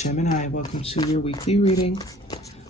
Gemini, welcome to your weekly reading.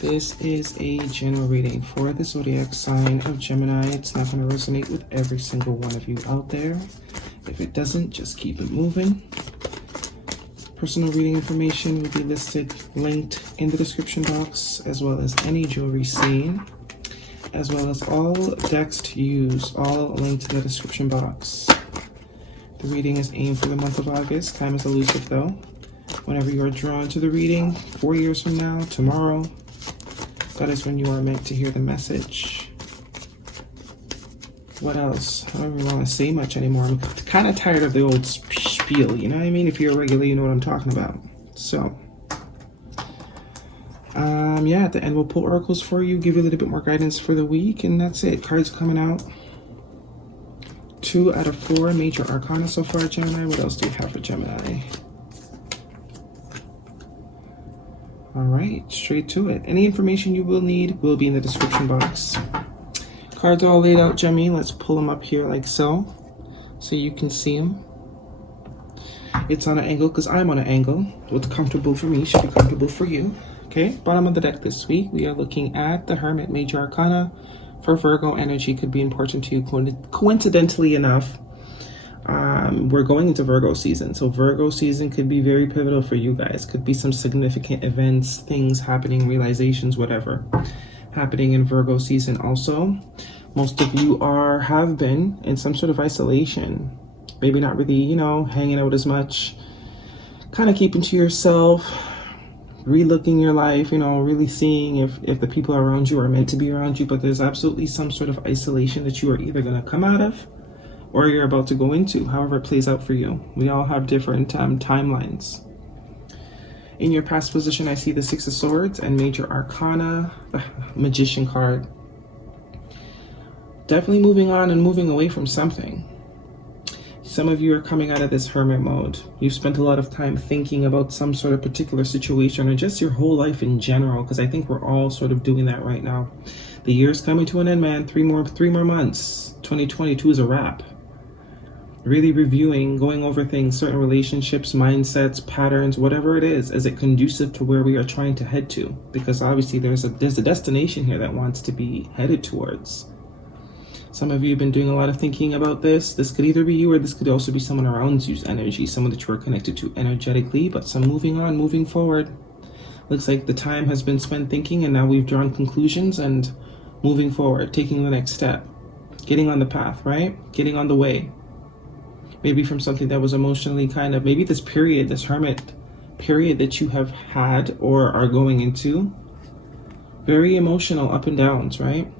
This is a general reading for the zodiac sign of Gemini. It's not going to resonate with every single one of you out there. If it doesn't, just keep it moving. Personal reading information will be listed, linked in the description box, as well as any jewelry seen, as well as all decks to use, all linked in the description box. The reading is aimed for the month of August. Time is elusive though. Whenever you are drawn to the reading, 4 years from now, tomorrow, that is when you are meant to hear the message. What else? I don't really want to say much anymore. I'm kind of tired of the old spiel, you know what I mean? If you're a regular, you know what I'm talking about. So, yeah, at the end we'll pull oracles for you, give you a little bit more guidance for the week, and that's it. Cards coming out. 2 out of 4 major arcana so far, Gemini. What else do you have for Gemini? All right, straight to it. Any information you will need will be in the description box. Cards all laid out, Gemini. Let's pull them up here like so you can see them. It's on an angle because I'm on an angle. What's comfortable for me should be comfortable for you. Okay, bottom of the deck this week, we are looking at the Hermit Major Arcana. For Virgo energy could be important to you. Coincidentally enough, we're going into Virgo season. So Virgo season could be very pivotal for you guys. Could be some significant events, things happening, realizations, whatever happening in Virgo season also. Most of you have been in some sort of isolation. Maybe not really, you know, hanging out as much. Kind of keeping to yourself. Relooking your life, you know, really seeing if the people around you are meant to be around you. But there's absolutely some sort of isolation that you are either going to come out of or you're about to go into, however it plays out for you. We all have different timelines. In your past position, I see the 6 of Swords and Major Arcana, the Magician card. Definitely moving on and moving away from something. Some of you are coming out of this hermit mode. You've spent a lot of time thinking about some sort of particular situation or just your whole life in general, because I think we're all sort of doing that right now. The year's coming to an end, man. Three more months. 2022 is a wrap. Really reviewing, going over things, certain relationships, mindsets, patterns, whatever it is it conducive to where we are trying to head to? Because obviously there's a destination here that wants to be headed towards. Some of you have been doing a lot of thinking about this. This could either be you or this could also be someone around you's energy, someone that you are connected to energetically, but some moving on, moving forward. Looks like the time has been spent thinking and now we've drawn conclusions and moving forward, taking the next step, getting on the path, right? Getting on the way. Maybe from something that was emotionally maybe this period, this hermit period that you have had or are going into, very emotional up and downs, right?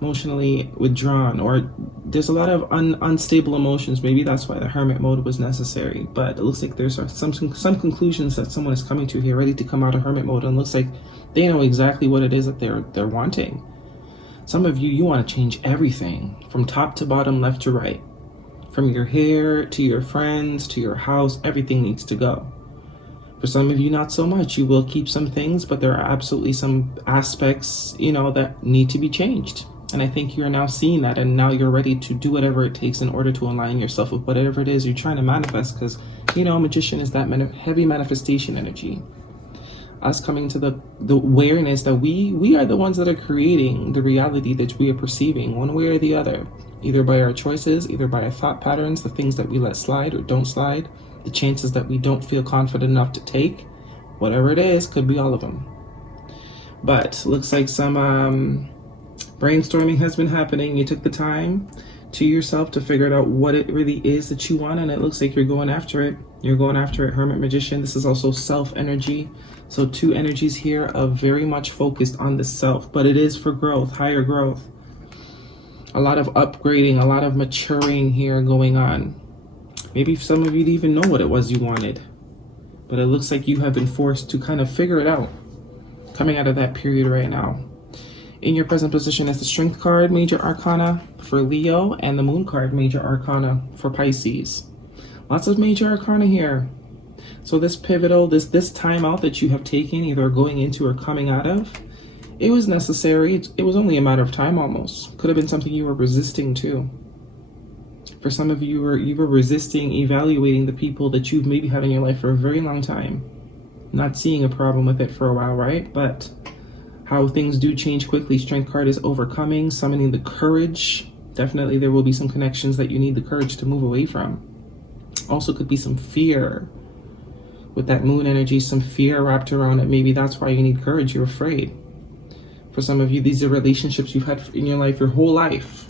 Emotionally withdrawn, or there's a lot of unstable emotions. Maybe that's why the hermit mode was necessary. But it looks like there's some conclusions that someone is coming to here, ready to come out of hermit mode, and looks like they know exactly what it is that they're wanting. Some of you want to change everything from top to bottom, left to right. From your hair to your friends to your house, everything needs to go. For some of you, not so much. You will keep some things, but there are absolutely some aspects, you know, that need to be changed. And I think you're now seeing that, and now you're ready to do whatever it takes in order to align yourself with whatever it is you're trying to manifest. Because, you know, Magician is that heavy manifestation energy. Us coming to the awareness that we are the ones that are creating the reality that we are perceiving one way or the other. Either by our choices, either by our thought patterns, the things that we let slide or don't slide, the chances that we don't feel confident enough to take, whatever it is, could be all of them. But looks like some brainstorming has been happening. You took the time to yourself to figure out what it really is that you want, and it looks like you're going after it. You're going after it, Hermit Magician. This is also self energy. So 2 energies here are very much focused on the self, but it is for growth, higher growth. A lot of upgrading, a lot of maturing here going on. Maybe some of you didn't even know what it was you wanted, but it looks like you have been forced to kind of figure it out, coming out of that period right now. In your present position is the Strength card, Major Arcana for Leo, and the Moon card, Major Arcana for Pisces. Lots of Major Arcana here. So this pivotal, this time out that you have taken, either going into or coming out of, it was necessary. It was only a matter of time almost. Could have been something you were resisting too. For some of you, you were resisting evaluating the people that you've maybe had in your life for a very long time. not seeing a problem with it for a while, right? But how things do change quickly. Strength card is overcoming, summoning the courage. Definitely there will be some connections that you need the courage to move away from. Also could be some fear. With that moon energy, some fear wrapped around it. Maybe that's why you need courage. You're afraid. For some of you, these are relationships you've had in your life your whole life.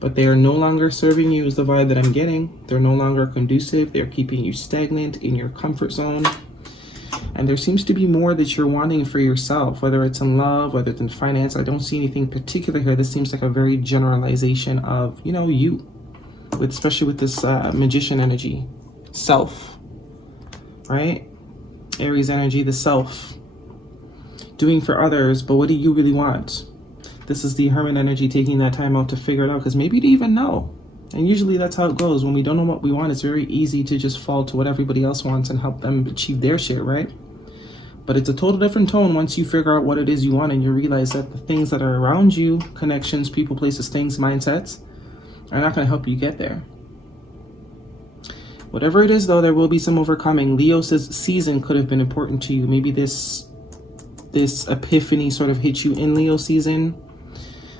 But they are no longer serving you is the vibe that I'm getting. They're no longer conducive. They're keeping you stagnant in your comfort zone. And there seems to be more that you're wanting for yourself, whether it's in love, whether it's in finance. I don't see anything particular here. This seems like a very generalization of, you know, you. Especially with this magician energy. Self. Right? Aries energy, the self. Doing for others, but what do you really want? This is the Hermit energy, taking that time out to figure it out, because maybe you didn't even know. And usually that's how it goes. When we don't know what we want, it's very easy to just fall to what everybody else wants and help them achieve their share, right? But it's a total different tone once you figure out what it is you want and you realize that the things that are around you, connections, people, places, things, mindsets, are not going to help you get there. Whatever it is, though, there will be some overcoming. Leo's season could have been important to you. Maybe this epiphany sort of hit you in Leo season.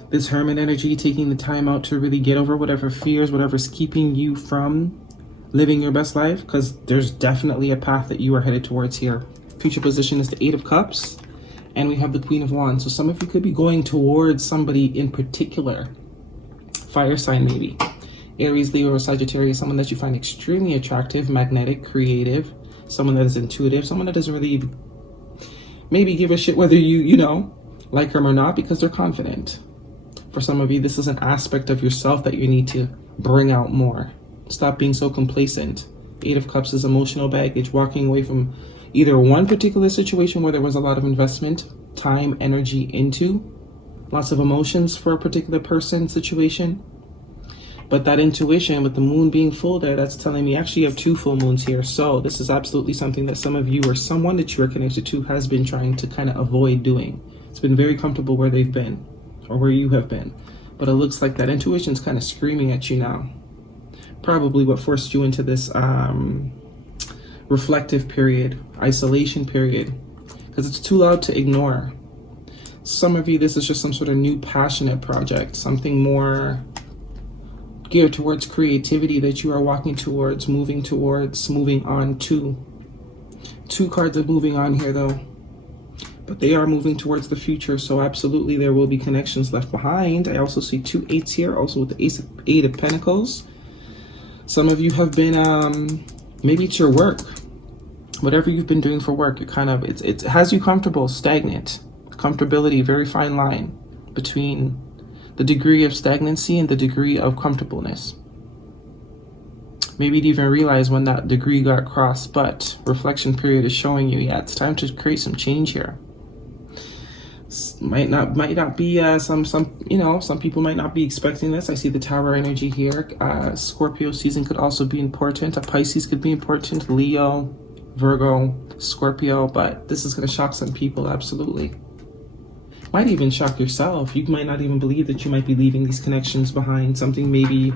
This Hermit energy, taking the time out to really get over whatever fears, whatever's keeping you from living your best life, because there's definitely a path that you are headed towards here. Future position is the Eight of Cups, and we have the Queen of Wands. So some of you could be going towards somebody in particular. Fire sign maybe. Aries, Leo, or Sagittarius, someone that you find extremely attractive, magnetic, creative, someone that is intuitive, someone that doesn't really maybe give a shit whether you know, like them or not, because they're confident. For some of you, this is an aspect of yourself that you need to bring out more. Stop being so complacent. Eight of Cups is emotional baggage, walking away from either one particular situation where there was a lot of investment, time, energy into, lots of emotions for a particular person, situation. But that intuition with the moon being full there, that's telling me actually you have two full moons here. So this is absolutely something that some of you or someone that you are connected to has been trying to kind of avoid doing. It's been very comfortable where they've been or where you have been. But it looks like that intuition is kind of screaming at you now. Probably what forced you into this reflective period, isolation period, because it's too loud to ignore. Some of you, this is just some sort of new passionate project, something more geared towards creativity that you are walking towards, moving on to. Two cards of moving on here though, but they are moving towards the future, so absolutely there will be connections left behind. I also see two eights here, also with the Eight of Pentacles. Some of you have been, maybe it's your work, whatever you've been doing for work, it has you comfortable, stagnant. Comfortability, very fine line between the degree of stagnancy and the degree of comfortableness. Maybe you didn't even realize when that degree got crossed, but reflection period is showing you, yeah, it's time to create some change here. Might not be some people might not be expecting this. I see the Tower energy here. Scorpio season could also be important. A Pisces could be important. Leo, Virgo, Scorpio, but this is going to shock some people, absolutely. Might even shock yourself. You might not even believe that you might be leaving these connections behind. Something maybe,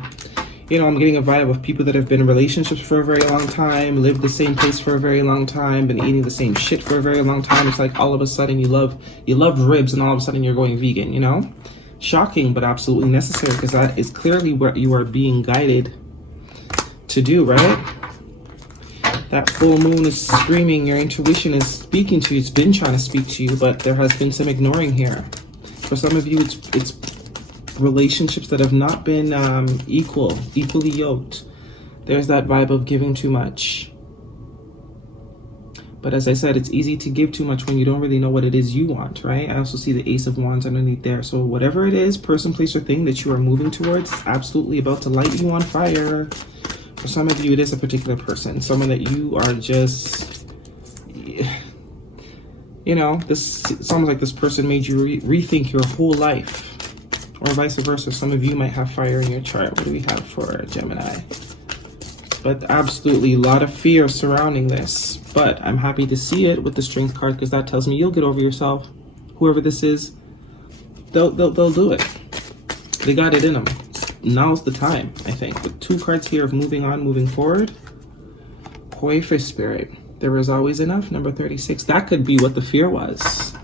I'm getting a vibe of people that have been in relationships for a very long time, lived the same place for a very long time, been eating the same shit for a very long time. It's like all of a sudden you love ribs and all of a sudden you're going vegan, Shocking, but absolutely necessary, because that is clearly what you are being guided to do, right? That full moon is screaming, your intuition is speaking to you. It's been trying to speak to you, but there has been some ignoring here. For some of you, it's relationships that have not been equally yoked. There's that vibe of giving too much. But as I said, it's easy to give too much when you don't really know what it is you want, right? I also see the Ace of Wands underneath there. So whatever it is, person, place, or thing that you are moving towards, it's absolutely about to light you on fire. For some of you, it is a particular person, someone that you are just, it's almost like this person made you rethink your whole life, or vice versa. Some of you might have fire in your chart. What do we have for Gemini? But absolutely a lot of fear surrounding this, but I'm happy to see it with the Strength card, because that tells me you'll get over yourself. Whoever this is, they'll do it. They got it in them. Now's the time, I think. With two cards here of moving on, moving forward. Hoi for Spirit. There is always enough. Number 36. That could be what the fear was.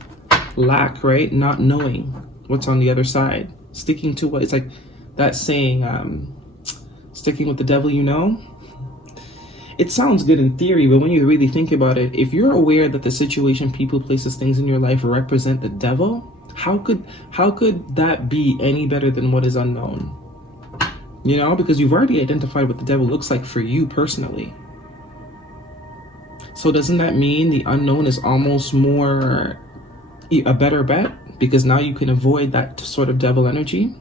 Lack, right? Not knowing what's on the other side. Sticking to what, it's like that saying, sticking with the devil you know. It sounds good in theory, but when you really think about it, if you're aware that the situation, people, places, things in your life represent the devil, how could that be any better than what is unknown? You know, because you've already identified what the devil looks like for you personally. So doesn't that mean the unknown is almost more a better bet? Because now you can avoid that sort of devil energy.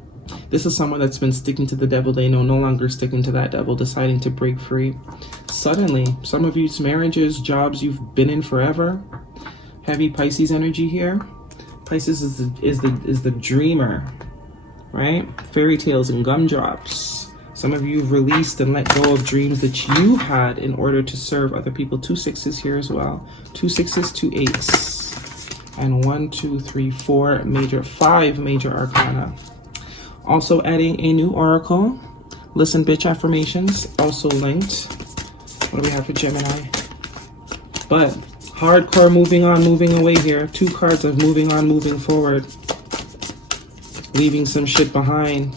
This is someone that's been sticking to the devil they know, no longer sticking to that devil, deciding to break free. Suddenly, some of you's marriages, jobs you've been in forever. Heavy Pisces energy here. Pisces is the dreamer, right? Fairy tales and gumdrops. Some of you have released and let go of dreams that you had in order to serve other people. 2 6s here as well. 2 6s, 2 8s. And 1, 2, 3, 4 major, 5 major arcana. Also adding a new oracle. Listen, bitch affirmations, also linked. What do we have for Gemini? But hardcore moving on, moving away here. 2 cards of moving on, moving forward. Leaving some shit behind.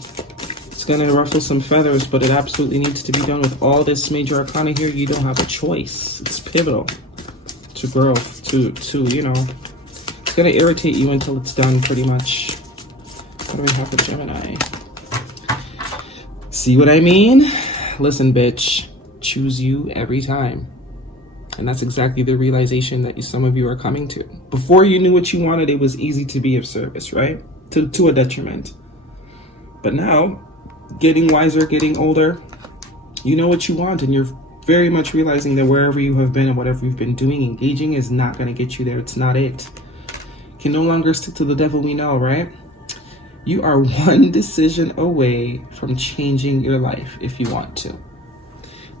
It's gonna ruffle some feathers, but it absolutely needs to be done. With all this major arcana here, you don't have a choice. It's pivotal to growth, to you know, it's gonna irritate you until it's done pretty much. What do we have for Gemini? See what I mean? Listen, bitch, choose you every time. And that's exactly the realization that some of you are coming to. Before you knew what you wanted, it was easy to be of service, right? To a detriment. But now, getting wiser, getting older, you know what you want, and you're very much realizing that wherever you have been and whatever you've been doing, engaging is not going to get you there. It's not it. Can no longer stick to the devil we know, right? You are one decision away from changing your life if you want to.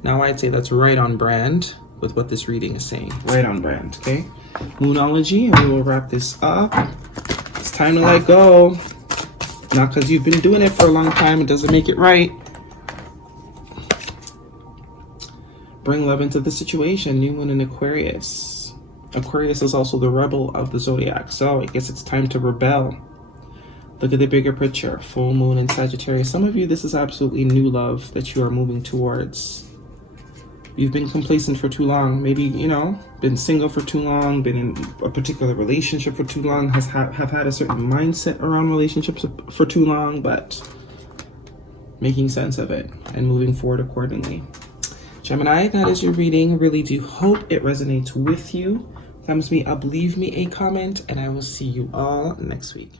Now, I'd say that's right on brand with what this reading is saying. Right on brand, okay? Moonology, and we will wrap this up. It's time to let go. Not because you've been doing it for a long time, it doesn't make it right. Bring love into the situation. New moon in Aquarius. Aquarius is also the rebel of the zodiac, so I guess it's time to rebel. Look at the bigger picture. Full moon in Sagittarius. Some of you, this is absolutely new love that you are moving towards. You've been complacent for too long. Maybe, you know, been single for too long, been in a particular relationship for too long, have had a certain mindset around relationships for too long, but making sense of it and moving forward accordingly. Gemini, that is your reading. Really do hope it resonates with you. Thumbs me up, leave me a comment, and I will see you all next week.